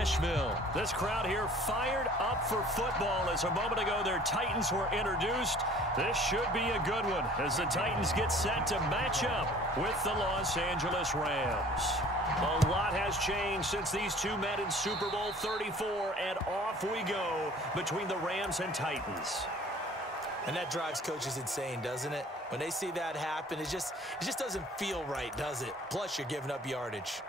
Nashville. This crowd here fired up for football as a moment ago their Titans were introduced. This should be a good one as the Titans get set to match up with the Los Angeles Rams. A lot has changed since these two met in Super Bowl 34, and off we go between the Rams and Titans. And that drives coaches insane, doesn't it? When they see that happen, it just doesn't feel right, does it? Plus, you're giving up yardage.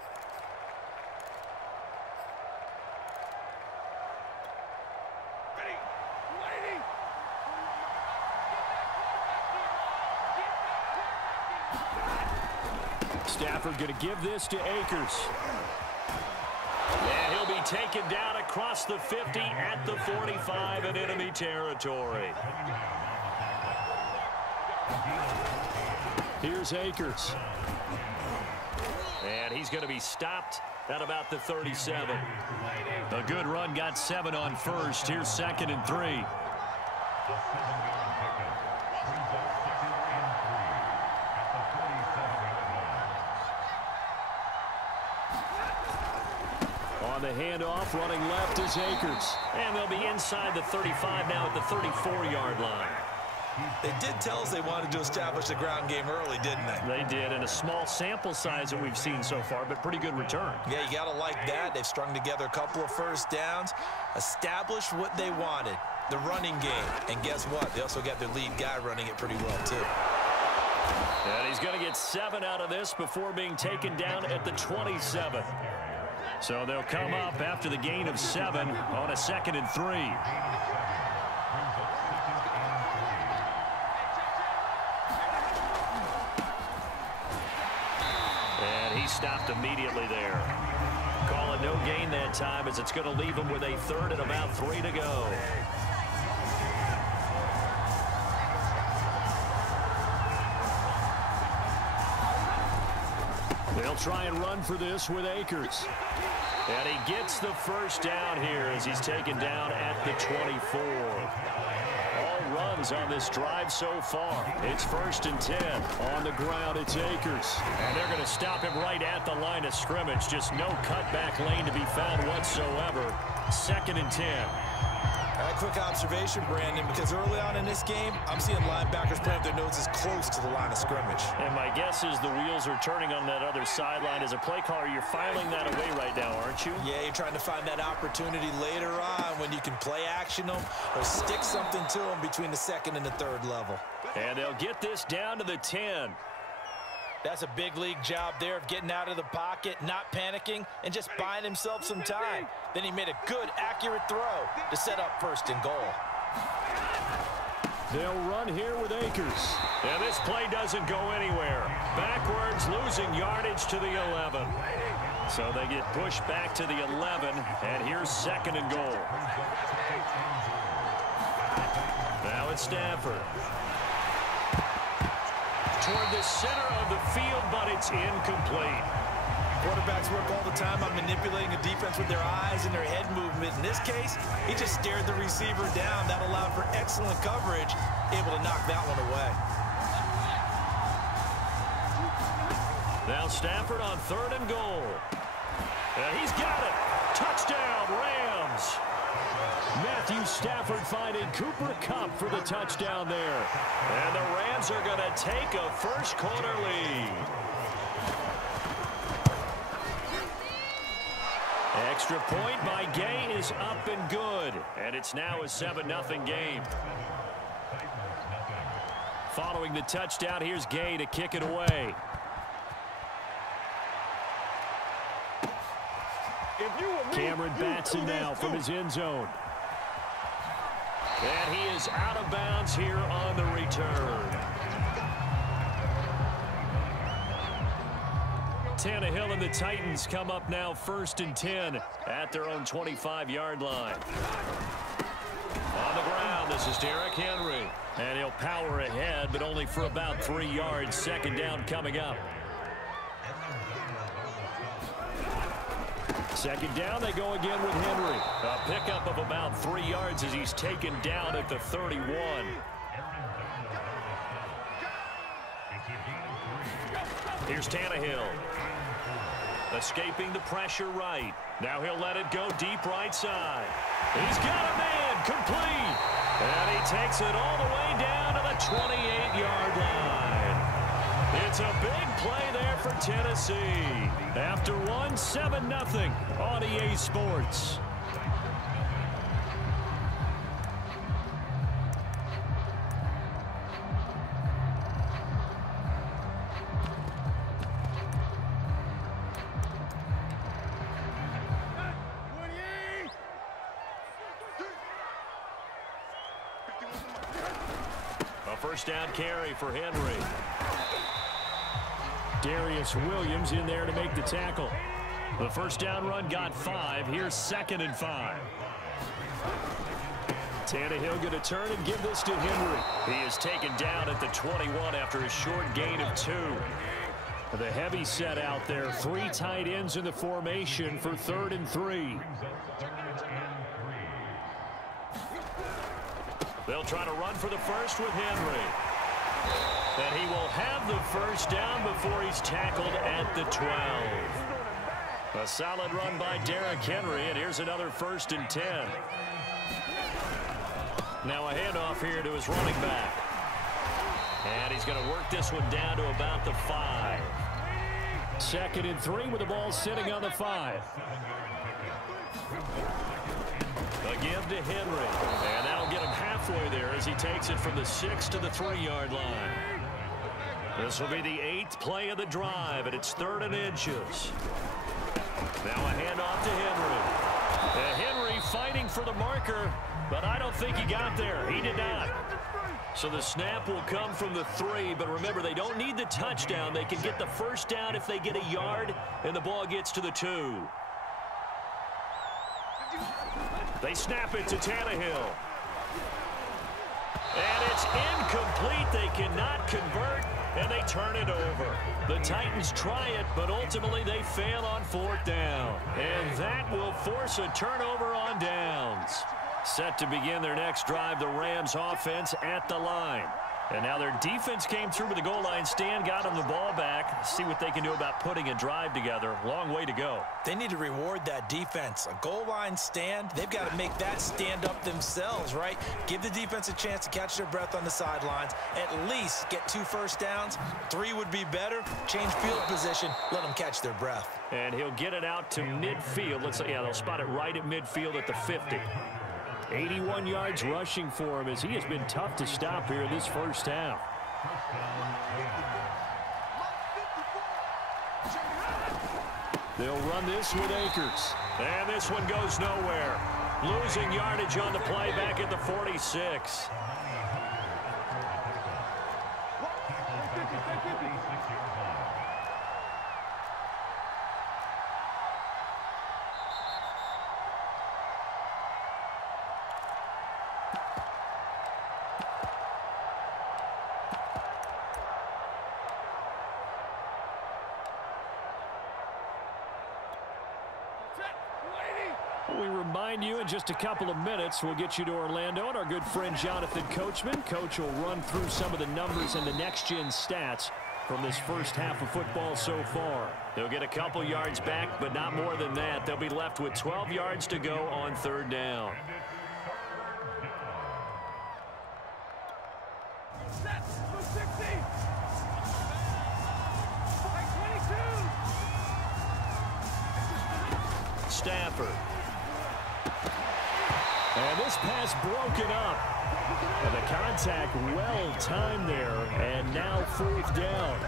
Stafford going to give this to Akers. And he'll be taken down across the 50 at the 45 in enemy territory. Here's Akers. And he's going to be stopped at about the 37. A good run, got 7 on first. Here's 2nd and 3. On the handoff, running left is Akers. And they'll be inside the 35 now at the 34-yard line. They did tell us they wanted to establish the ground game early, didn't they? They did, and a small sample size that we've seen so far, but pretty good return. Yeah, you got to like that. They've strung together a couple of first downs, established what they wanted, the running game. And guess what? They also got their lead guy running it pretty well, too. And he's going to get 7 out of this before being taken down at the 27. So they'll come up after the gain of 7 on a 2nd and 3. And he stopped immediately there. Call it no gain that time as it's going to leave him with a 3rd and about 3 to go. They'll try and run for this with Akers. And he gets the first down here as he's taken down at the 24. All runs on this drive so far. It's 1st and 10. On the ground, it's Akers. And they're going to stop him right at the line of scrimmage. Just no cutback lane to be found whatsoever. 2nd and 10. A quick observation, Brandon, because early on in this game, I'm seeing linebackers put up their noses close to the line of scrimmage. And my guess is the wheels are turning on that other sideline. As a play caller, you're filing that away right now, aren't you? Yeah, you're trying to find that opportunity later on when you can play action them or stick something to them between the 2nd and the 3rd level. And they'll get this down to the 10. That's a big league job there of getting out of the pocket, not panicking, and just buying himself some time. Then he made a good, accurate throw to set up 1st and goal. They'll run here with Akers. And this play doesn't go anywhere. Backwards, losing yardage to the 11. So they get pushed back to the 11, and here's 2nd and goal. Now it's Stafford. Toward the center of the field, but it's incomplete. Quarterbacks work all the time on manipulating a defense with their eyes and their head movement. In this case, he just stared the receiver down. That allowed for excellent coverage, able to knock that one away. Now Stafford on 3rd and goal. And he's got it. Touchdown, Rams. Matthew Stafford finding Cooper Kupp for the touchdown there. And the Rams are going to take a first-quarter lead. Extra point by Gay is up and good. And it's now a 7-0 game. Following the touchdown, here's Gay to kick it away. Cameron Batson now from his end zone. And he is out of bounds here on the return. Tannehill and the Titans come up now 1st and 10 at their own 25-yard line. On the ground, this is Derrick Henry. And he'll power ahead, but only for about 3 yards. 2nd down coming up. 2nd down, they go again with Henry. A pickup of about 3 yards as he's taken down at the 31. Here's Tannehill. Escaping the pressure right. Now he'll let it go deep right side. He's got a man complete. And he takes it all the way down to the 28-yard line. It's a big play there for Tennessee. After one, 7-0 on EA Sports. First down carry for Henry. Darius Williams in there to make the tackle. The first down run got 5. Here's 2nd and 5. Tannehill going to turn and give this to Henry. He is taken down at the 21 after a short gain of 2. The heavy set out there. 3 tight ends in the formation for 3rd and 3. They'll try to run for the first with Henry. And he will have the first down before he's tackled at the 12. A solid run by Derrick Henry, and here's another 1st and 10. Now a handoff here to his running back. And he's going to work this one down to about the 5. 2nd and 3 with the ball sitting on the 5. A give to Henry, and that'll get him halfway there as he takes it from the 6 to the 3-yard line. This will be the 8th play of the drive, and it's 3rd and inches. Now a handoff to Henry. Henry fighting for the marker, but I don't think he got there. He did not. So the snap will come from the 3, but remember, they don't need the touchdown. They can get the first down if they get a yard, and the ball gets to the 2. They snap it to Tannehill. And it's incomplete. They cannot convert, and they turn it over. The Titans try it, but ultimately they fail on 4th down. And that will force a turnover on downs. Set to begin their next drive, the Rams offense at the line. And now their defense came through with the goal line stand, got them the ball back. See what they can do about putting a drive together. Long way to go. They need to reward that defense. A goal line stand, they've got to make that stand up themselves, right? Give the defense a chance to catch their breath on the sidelines. At least get 2 first downs. 3 would be better. Change field position. Let them catch their breath. And he'll get it out to midfield. Yeah, they'll spot it right at midfield at the 50. 81 yards rushing for him as he has been tough to stop here in this first half. They'll run this with Akers. And this one goes nowhere. Losing yardage on the play back at the 46. We remind you in just a couple of minutes we'll get you to Orlando and our good friend Jonathan Coachman. Coach will run through some of the numbers and the next-gen stats from this first half of football so far. They'll get a couple yards back, but not more than that. They'll be left with 12 yards to go on 3rd down. Stafford. And this pass broken up. And the contact well timed there. And now 4th down.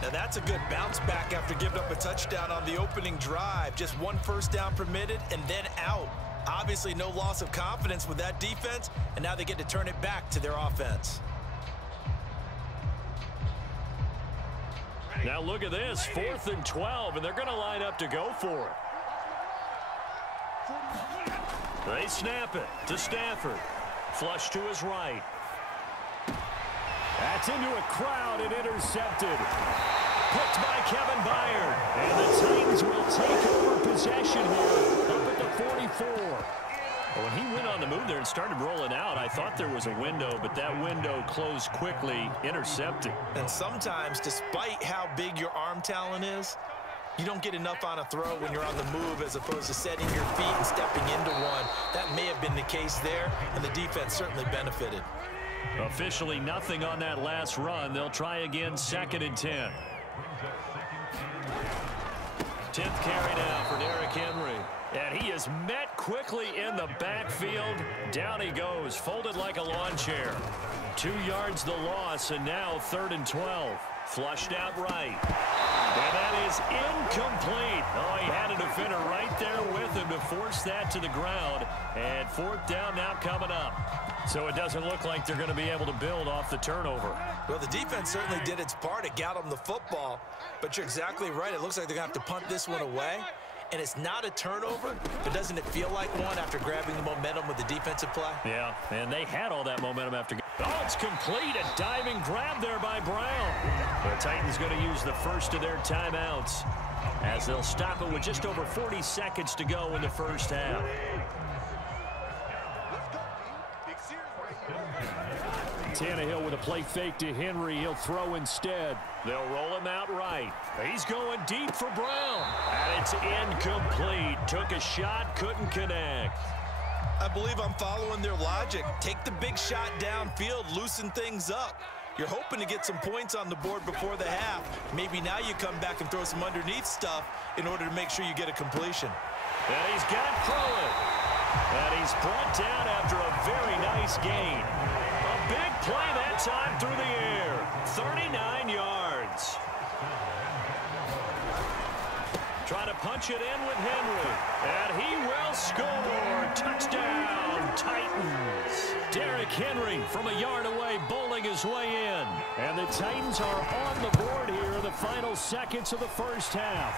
Now that's a good bounce back after giving up a touchdown on the opening drive. Just 1 first down permitted and then out. Obviously no loss of confidence with that defense. And now they get to turn it back to their offense. Now look at this. 4th and 12. And they're going to line up to go for it. They snap it to Stafford. Flush to his right. That's into a crowd and intercepted. Picked by Kevin Byard. And the Titans will take over possession here up at the 44. When he went on the move there and started rolling out, I thought there was a window, but that window closed quickly, intercepted. And sometimes, despite how big your arm talent is, You don't get enough on a throw when you're on the move as opposed to setting your feet and stepping into one. That may have been the case there, and the defense certainly benefited. Officially nothing on that last run. They'll try again, 2nd and 10. 10th carry now for Derrick Henry. And he is met quickly in the backfield. Down he goes, folded like a lawn chair. 2 yards the loss, and now 3rd and 12. Flushed out right. And that is incomplete. Oh, he had a defender right there with him to force that to the ground. And 4th down now coming up. So it doesn't look like they're going to be able to build off the turnover. Well, the defense certainly did its part. It got them the football. But you're exactly right. It looks like they're going to have to punt this one away. And it's not a turnover, but doesn't it feel like one after grabbing the momentum with the defensive play? Yeah, and they had all that momentum after. Oh, it's complete. A diving grab there by Brown. The Titans going to use the first of their timeouts as they'll stop it with just over 40 seconds to go in the first half. Tannehill with a play fake to Henry. He'll throw instead. They'll roll him out right. He's going deep for Brown. And it's incomplete. Took a shot, couldn't connect. I believe I'm following their logic. Take the big shot downfield, loosen things up. You're hoping to get some points on the board before the half. Maybe now you come back and throw some underneath stuff in order to make sure you get a completion. And he's got Pruitt. And he's brought down after a very nice gain. A big play that time through the air. 39 yards. Trying to punch it in with Henry. And he will score. Touchdown, Titans. Derrick Henry from a yard away, bowling his way in. And the Titans are on the board here in the final seconds of the first half.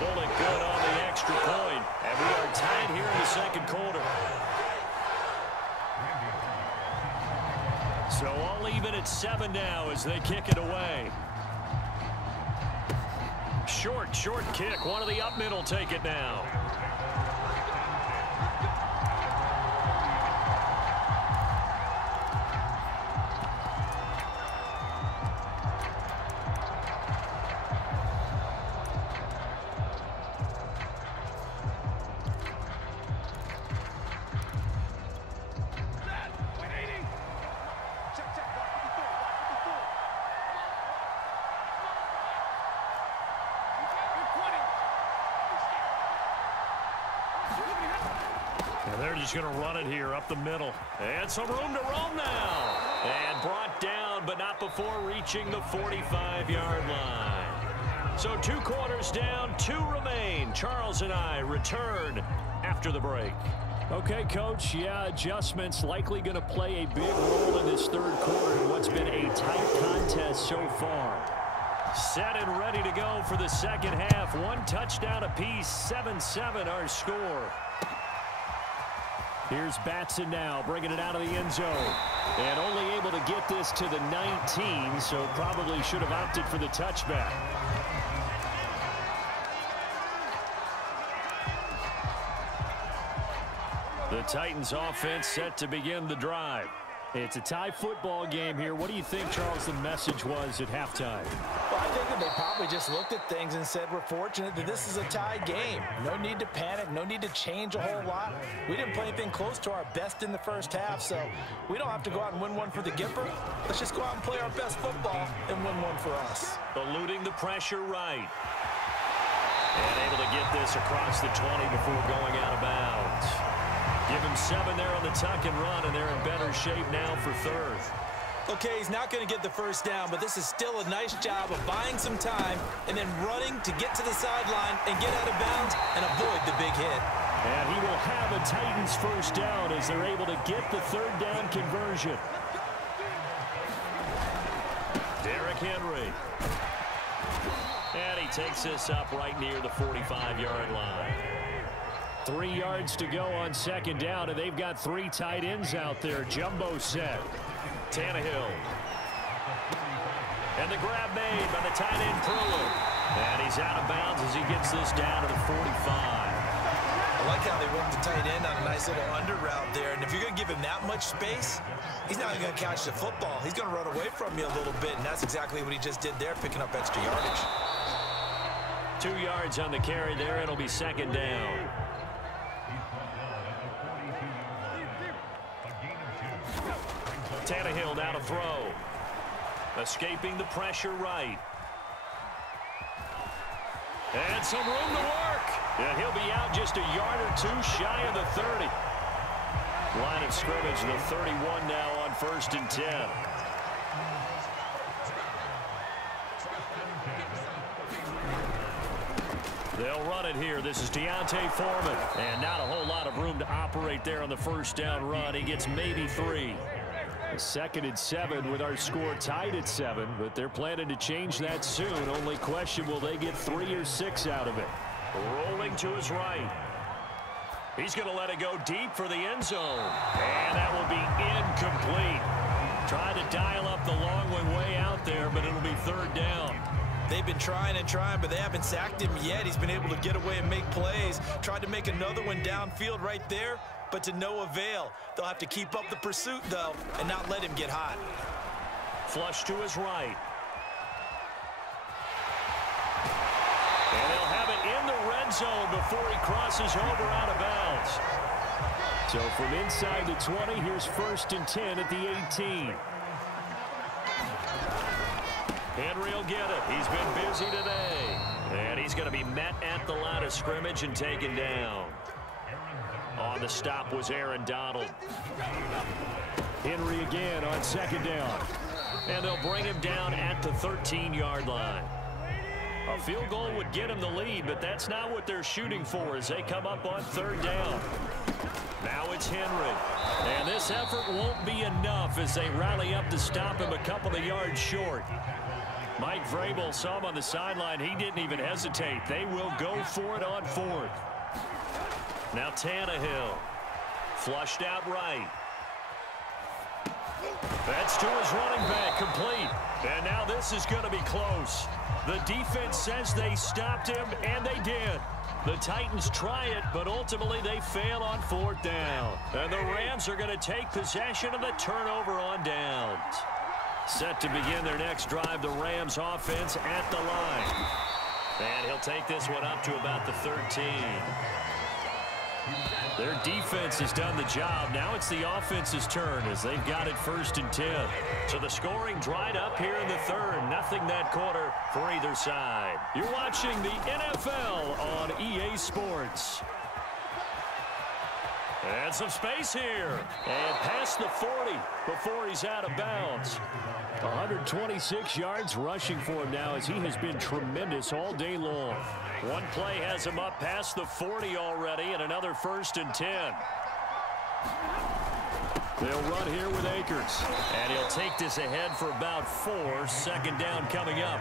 Bowling good on the extra point. And we are tied here in the second quarter. So all even at 7 now as they kick it away. Short kick. One of the up middle take it now. They're just going to run it here up the middle. And some room to roam now. And brought down, but not before reaching the 45-yard line. So 2 quarters down, 2 remain. Charles and I return after the break. Okay, Coach, yeah, adjustments likely going to play a big role in this third quarter in what's been a tight contest so far. Set and ready to go for the second half. 1 touchdown apiece, 7-7 our score. Here's Batson now, bringing it out of the end zone. And only able to get this to the 19, so probably should have opted for the touchback. The Titans offense set to begin the drive. It's a tie football game here. What do you think, Charles, the message was at halftime? Well, I think that they probably just looked at things and said, we're fortunate that this is a tie game. No need to panic, no need to change a whole lot. We didn't play anything close to our best in the first half, so we don't have to go out and win one for the Gipper. Let's just go out and play our best football and win one for us. Eluding the pressure right. And able to get this across the 20 before going out of bounds. Give him 7 there on the tuck and run, and they're in better shape now for third. Okay, he's not going to get the first down, but this is still a nice job of buying some time and then running to get to the sideline and get out of bounds and avoid the big hit. And he will have a Titans first down as they're able to get the third down conversion. Derrick Henry. And he takes this up right near the 45-yard line. 3 yards to go on second down, and they've got 3 tight ends out there. Jumbo set. Tannehill. And the grab made by the tight end Pruitt. And he's out of bounds as he gets this down to the 45. I like how they work the tight end on a nice little under route there. And if you're going to give him that much space, he's not going to catch the football. He's going to run away from you a little bit, and that's exactly what he just did there, picking up extra yardage. 2 yards on the carry there. It'll be second down. Tannehill now to throw. Escaping the pressure right. And some room to work. And he'll be out just a yard or two shy of the 30. Line of scrimmage, the 31 now on 1st and 10. They'll run it here. This is Deontay Foreman. And not a whole lot of room to operate there on the first down run. He gets maybe 3. A 2nd and 7 with our score tied at 7, but they're planning to change that soon. Only question, will they get 3 or 6 out of it? Rolling to his right. He's going to let it go deep for the end zone. And that will be incomplete. Trying to dial up the long one way out there, but it'll be 3rd down. They've been trying and trying, but they haven't sacked him yet. He's been able to get away and make plays. Tried to make another one downfield right there, but to no avail. They'll have to keep up the pursuit, though, and not let him get hot. Flush to his right. And they'll have it in the red zone before he crosses over out of bounds. So from inside the 20, here's 1st and 10 at the 18. Henry will get it. He's been busy today. And he's going to be met at the line of scrimmage and taken down. On the stop was Aaron Donald. Henry again on 2nd down. And they'll bring him down at the 13-yard line. A field goal would get him the lead, but that's not what they're shooting for as they come up on 3rd down. Now it's Henry. And this effort won't be enough as they rally up to stop him a couple of yards short. Mike Vrabel saw him on the sideline. He didn't even hesitate. They will go for it on 4th. Now Tannehill. Flushed out right. That's to his running back, complete. And now this is going to be close. The defense says they stopped him, and they did. The Titans try it, but ultimately they fail on 4th down. And the Rams are going to take possession of the turnover on downs. Set to begin their next drive, the Rams offense at the line. And he'll take this one up to about the 13. Their defense has done the job. Now it's the offense's turn as they've got it 1st and 10. So the scoring dried up here in the 3rd. Nothing that quarter for either side. You're watching the NFL on EA Sports. And some space here. And past the 40 before he's out of bounds. 126 yards rushing for him now as he has been tremendous all day long. One play has him up past the 40 already and another 1st and 10. They'll run here with Akers. And he'll take this ahead for about 4. 2nd down coming up.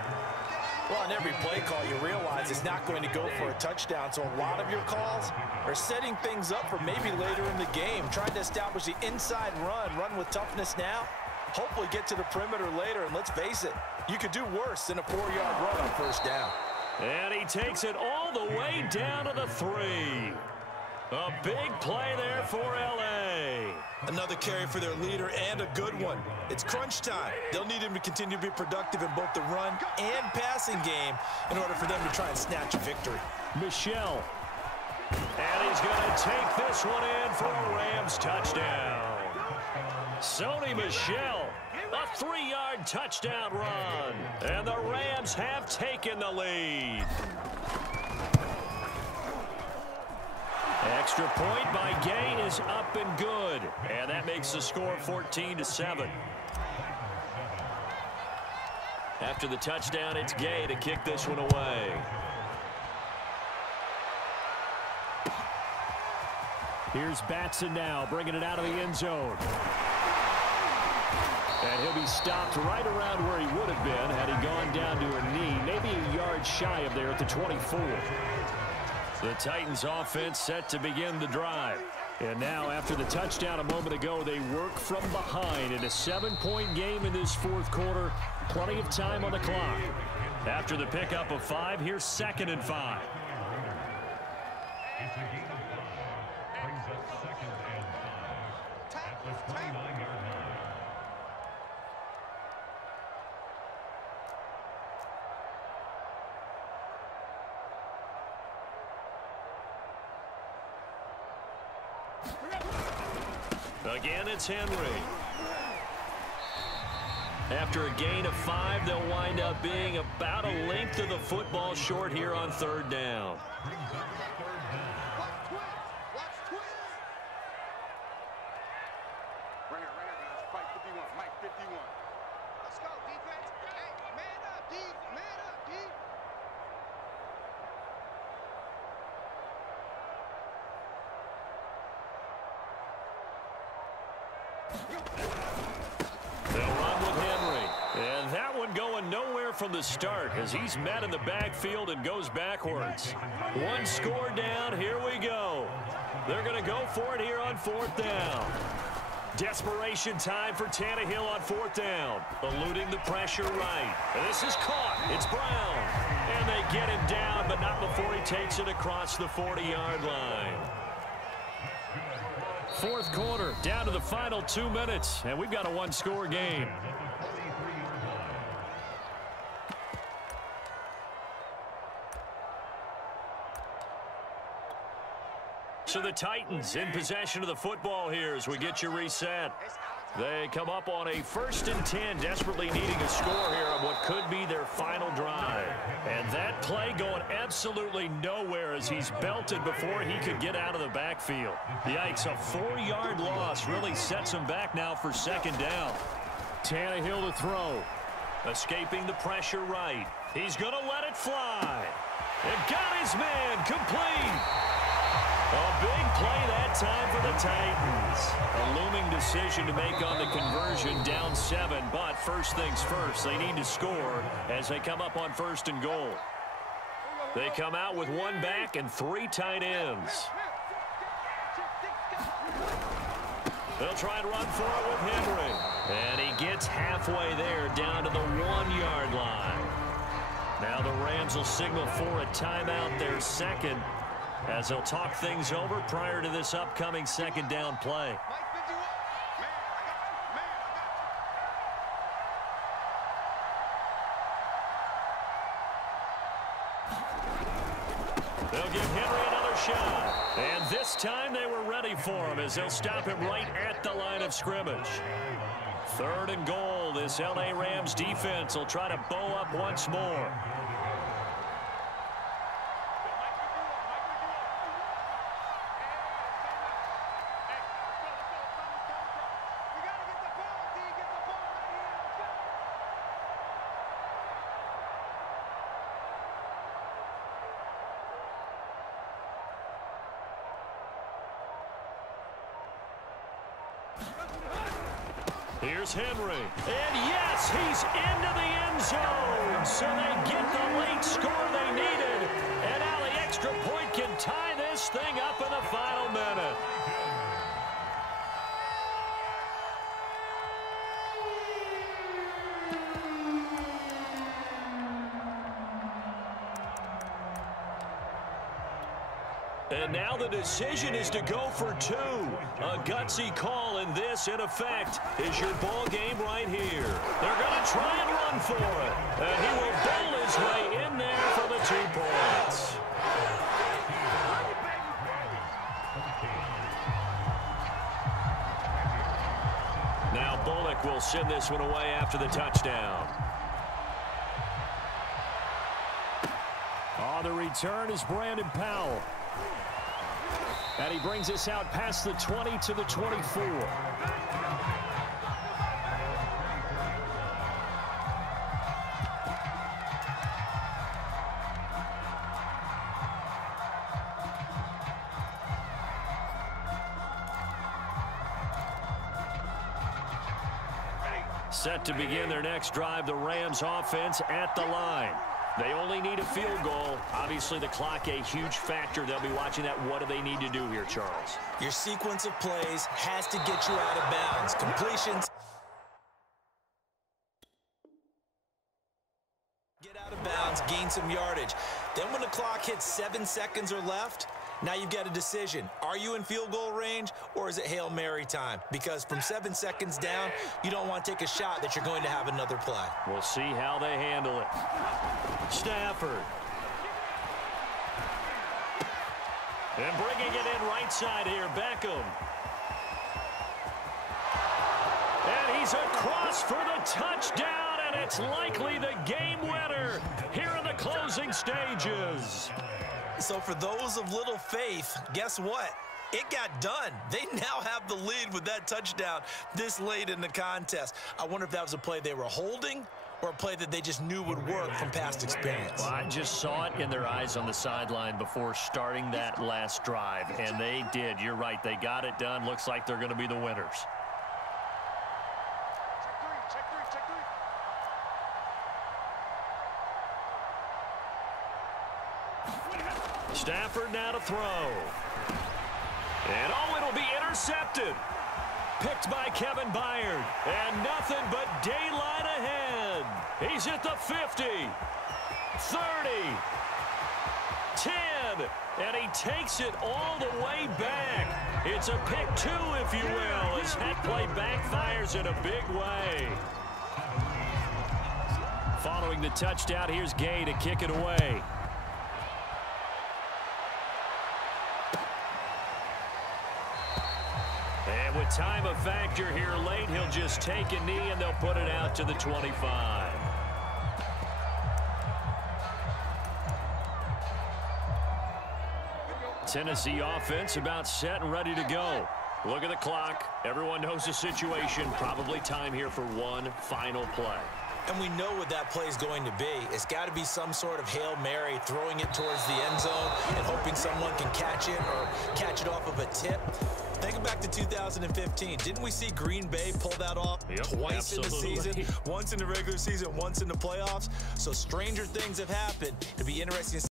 Well, on every play call, you realize it's not going to go for a touchdown. So a lot of your calls are setting things up for maybe later in the game. Trying to establish the inside run with toughness now. Hopefully get to the perimeter later. And let's face it, you could do worse than a 4-yard run on 1st down. And he takes it all the way down to the 3. A big play there for L.A. Another carry for their leader and a good one. It's crunch time. They'll need him to continue to be productive in both the run and passing game in order for them to try and snatch a victory. Michel. And he's going to take this one in for a Rams touchdown. Sony Michel, a 3-yard touchdown run. And the Rams have taken the lead. Extra point by Gay is up and good. And that makes the score 14-7. After the touchdown, it's Gay to kick this one away. Here's Batson now, bringing it out of the end zone. And he'll be stopped right around where he would have been had he gone down to a knee, maybe a yard shy of there at the 24. The Titans offense set to begin the drive. And now after the touchdown a moment ago, they work from behind in a 7-point game in this 4th quarter. Plenty of time on the clock. After the pickup of 5, here's 2nd and 5. Again, it's Henry. After a gain of 5, they'll wind up being about a length of the football short here on 3rd down. They'll run with Henry. And that one going nowhere from the start as he's met in the backfield and goes backwards. 1 score down. Here we go. They're going to go for it here on 4th down. Desperation time for Tannehill on 4th down. Eluding the pressure right. And this is caught. It's Brown. And they get him down, but not before he takes it across the 40-yard line. 4th quarter, down to the final 2 minutes, and we've got a 1-score game. So the Titans in possession of the football here as we get you reset. They come up on a 1st and 10, desperately needing a score here on what could be their final drive. And that play going absolutely nowhere as he's belted before he could get out of the backfield. Yikes, a 4-yard loss really sets him back now for 2nd down. Tannehill to throw. Escaping the pressure right. He's going to let it fly. And got his man complete. A big play that time for the Titans. A looming decision to make on the conversion, down 7. But first things first, they need to score as they come up on 1st and goal. They come out with 1 back and 3 tight ends. They'll try and run for it with Henry. And he gets halfway there, down to the 1-yard line. Now the Rams will signal for a timeout, their 2nd. As they'll talk things over prior to this upcoming 2nd down play. They'll give Henry another shot. And this time they were ready for him as they'll stop him right at the line of scrimmage. 3rd and goal. This L.A. Rams defense will try to bow up once more. Here's Henry. And yes, he's into the end zone. So they get the late score they needed. And now the extra point can tie this thing up in the final minute. And now the decision is to go for 2. A gutsy call, and this, in effect, is your ball game right here. They're going to try and run for it. And he will bowl his way in there for the 2 points. Now Bullock will send this one away after the touchdown. On the return is Brandon Powell. And he brings us out past the 20 to the 24. Set to begin their next drive, the Rams offense at the line. They only need a field goal. Obviously, the clock a huge factor. They'll be watching that. What do they need to do here, Charles? Your sequence of plays has to get you out of bounds. Completions. Get out of bounds, gain some yardage. Then when the clock hits 7 seconds or left, now you've got a decision. Are you in field goal range, or is it Hail Mary time? Because from 7 seconds down, you don't want to take a shot that you're going to have another play. We'll see how they handle it. Stafford. And bringing it in right side here, Beckham. He's across for the touchdown, and it's likely the game winner here in the closing stages. So for those of little faith, guess what? It got done. They now have the lead with that touchdown this late in the contest. I wonder if that was a play they were holding or a play that they just knew would work from past experience. Well, I just saw it in their eyes on the sideline before starting that last drive, and they did. You're right. They got it done. Looks like they're going to be the winners. Stafford now to throw. And oh, it'll be intercepted. Picked by Kevin Byard. And nothing but daylight ahead. He's at the 50, 30, 10, and he takes it all the way back. It's a pick two, if you will, as that play backfires in a big way. Following the touchdown, here's Gay to kick it away. And with time a factor here late, he'll just take a knee and they'll put it out to the 25. Tennessee offense about set and ready to go. Look at the clock. Everyone knows the situation. Probably time here for one final play. And we know what that play is going to be. It's got to be some sort of Hail Mary, throwing it towards the end zone and hoping someone can catch it or catch it off of a tip. Think back to 2015. Didn't we see Green Bay pull that off twice in the season? Once in the regular season, once in the playoffs. So stranger things have happened. It'd be interesting to see